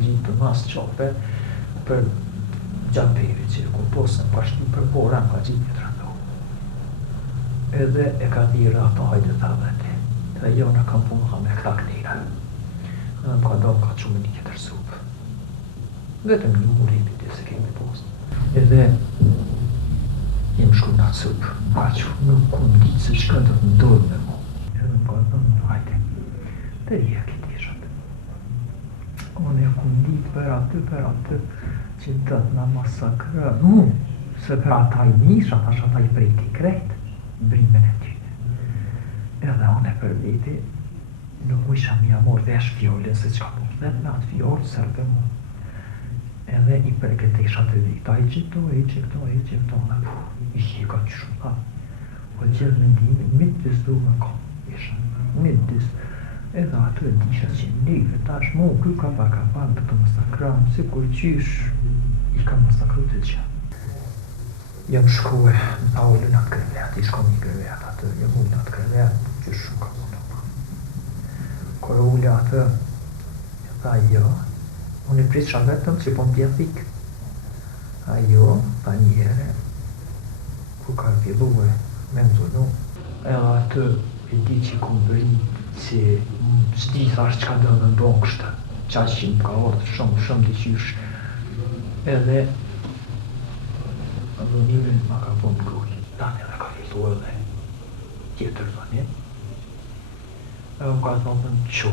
kanë gjitë të mas qape për gjaperi që ku posën pashtu për pora ka gjitë një trando. Edhe e ka dhirë ato hajde të vete. Dhe jo në kam punë me këta kënira. Dhe më ka do ka qumë një këtër supë. Vetëm një murimi të se kemi posë. Edhe jem shku në atë supë. Aqë nuk ku më ditë se shka të të ndorë me mu. Edhe më ka dhe më hajde. Dhe rje këtë ishat. Unë e ku më ditë për atë që të nga masakra. Se për ata i nishat, ata i prejti krejt, brimen e tyne. Edhe unë e për veti, nuk isha mi amor vesh fjollin, se qka po dhe me atë fjollë, sërbe mu. Edhe i përgëtesha të vita, i që këto, në i hika që shumë ta. Po gjithë mendimin, midis du me ka, isha, midis. Edhe atë e disha që neve, tash mu, kuj ka pa për të masakram, si kur qysh i ka masakru të që. Jam shkue në taullën atë krevet, i shkom një krevet atë, jam ullë atë krevet, që shumë ka ullë pa. Kër ullë atë, e tha jo, unë i prisha vetëm që po më pjethik. A jo, ta njëre, ku ka filluë me më zonu. Edhe atë e di që ku më bëri, që s'di thash që ka dhe në ndonë kështë, qaq që më ka orë shumë të qysh. Edhe dhonimin ma ka po më gruj, tani edhe ka fillu edhe tjetër dhonim. Edhe më ka thonë në qo,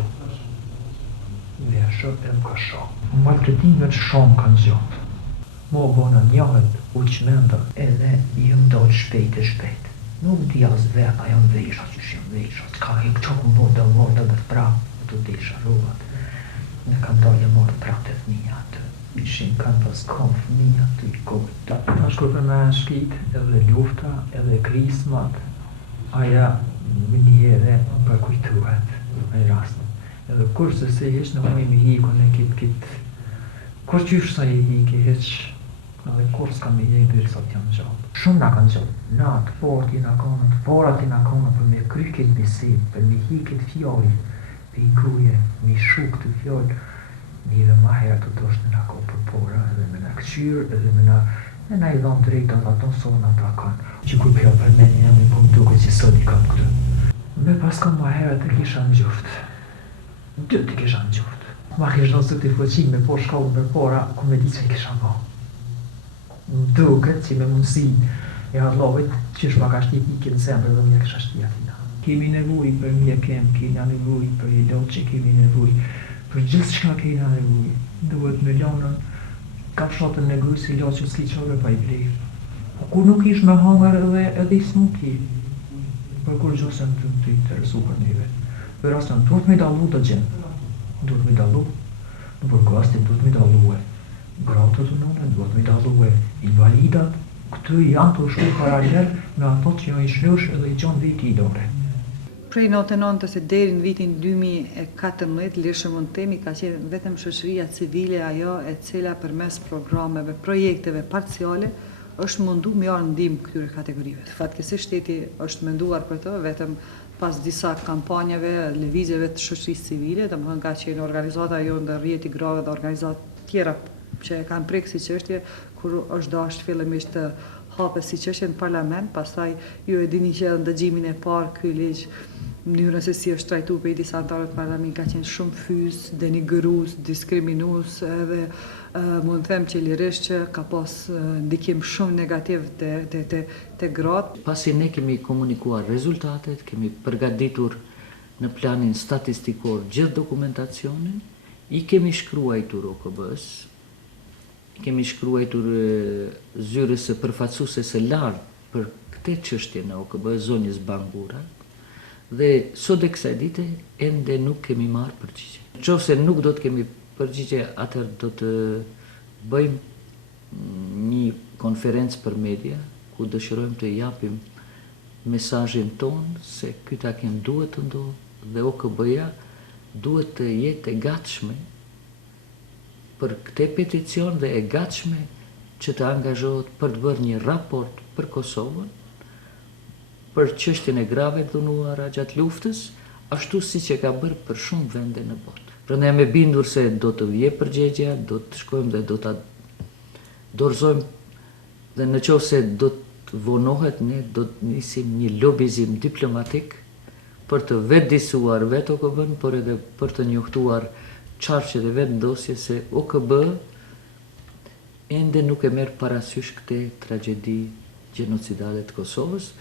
veshë edhe më ka shumë. Maltretimet shumë kanë gjotë. Mo bona njohet uqmenda edhe i më dojnë shpejt. Nuk di as veta jam vesha që shumë vesha, ka hek qokë më voda dhe prapë të desha ruat. Ne kam dojnë morë prapë të fëmijat, ishin kanë pas kom fëmijat të i kojta. Ta shkurpe me shkit edhe lufta edhe krismat, aja njëre për kujtuhet e rastën. Edhe kurse se ish në mëmi me hikon e kitë, kur qysh sa i hiki heq, edhe kur s'ka me jejnë dhe risat janë gjallë. Shumë nga kanë gjallë, na të fort i nga konë, të forat i nga konë për me kry këtë besim, për me hi këtë fjallë, për i gruje, me shuk të fjallë, një dhe ma herë të doshtë nga konë për pora, edhe me nga këqyrë, edhe me nga i dhonë drejta dhe ato sonë ata kanë. Që kur pjo për meni jam i po më duke që sot i kam këtë. Me pas kam ma herë të kisha në gjuftë, dy të kisha në gjuftë. Ma kishë në së të fëqime, po shkollë me pora, ku me di që i kisha ma. Duket që me mundësi e Allahut që shma ka shtip i këtë zemrë dhe mja kësha shtip atina. Kemi nevoj për mjekem, kemi nevoj për i lot që kemi nevoj, për gjithë shka kemi nevoj. Duhet me lonën, ka fshatën në grujë si lot që s'ki qove pa i blejë. Po kur nuk ish me hangar edhe i smuki, për kur gjusën të interesu për neve. Për rastën, duhet me dalu të gjenë, duhet me dalu, në përkastin duhet me dalu e. Gratë të nëne, duhet me dalu e invalidat, këtë janë të shku paralel me ato që janë i shlush edhe i qonë viti i dore. Prej 99-ës e deri në vitin 2014, lirshëm mund temi ka qenë vetëm shoqëria civile ajo e cila përmes programeve, projekteve parciale është mundu me jarë ndihmë këtyre kategorive. Fatkeqësisht shteti është menduar për të vetëm pas disa kampanjeve, lëvizjeve të shoqërisë civile, domethënë ka qenë organizata jo ndër rrjeti grave dhe organizata tjera që e kanë prek si çështje, kur është dashur fillimisht të hapet si çështje në parlament, pastaj ju e dini që në dëgjimin e parë ky ligj, mënyrën se si është trajtuar për disa anëtarë të parlamentit ka qenë shumë fys, denigrues, diskriminues, edhe mund të them që lirisht që ka pas ndikim shumë negativ te gratë. Pasi ne kemi komunikuar rezultatet, kemi përgatitur në planin statistikor gjithë dokumentacionin, i kemi shkruajtur OKB-s, kemi shkruajtur zyrës së përfaqësuese së lartë për këtë çështje në OKB zonjës Bangura dhe sot e kësaj dite ende nuk kemi marrë përgjigje. Nëse nuk do të kemi përgjigje, atëherë do të bëjmë një konferencë për media ku dëshirojmë të japim mesazhin tonë se ky takim duhet të ndodhë dhe OKB-ja duhet të jetë e gatshme për këtë peticion dhe e gatshme që të angazhohet për të bërë një raport për Kosovën, për çështjen e grave të dhunuara gjatë luftës, ashtu siç e ka bërë për shumë vende në botë. Prandaj jam e bindur se do të vijë përgjegjja, do të shkojmë dhe do ta dorëzojmë dhe në qoftë se do të vonohet, ne do të nisim një lobizim diplomatik për të vetëdijsuar vetë OKB-n, por edhe për të njohtuar çarqet e vendosjes se OKB ende nuk e merr parasysh këtë tragjedi gjenocidale të Kosovës.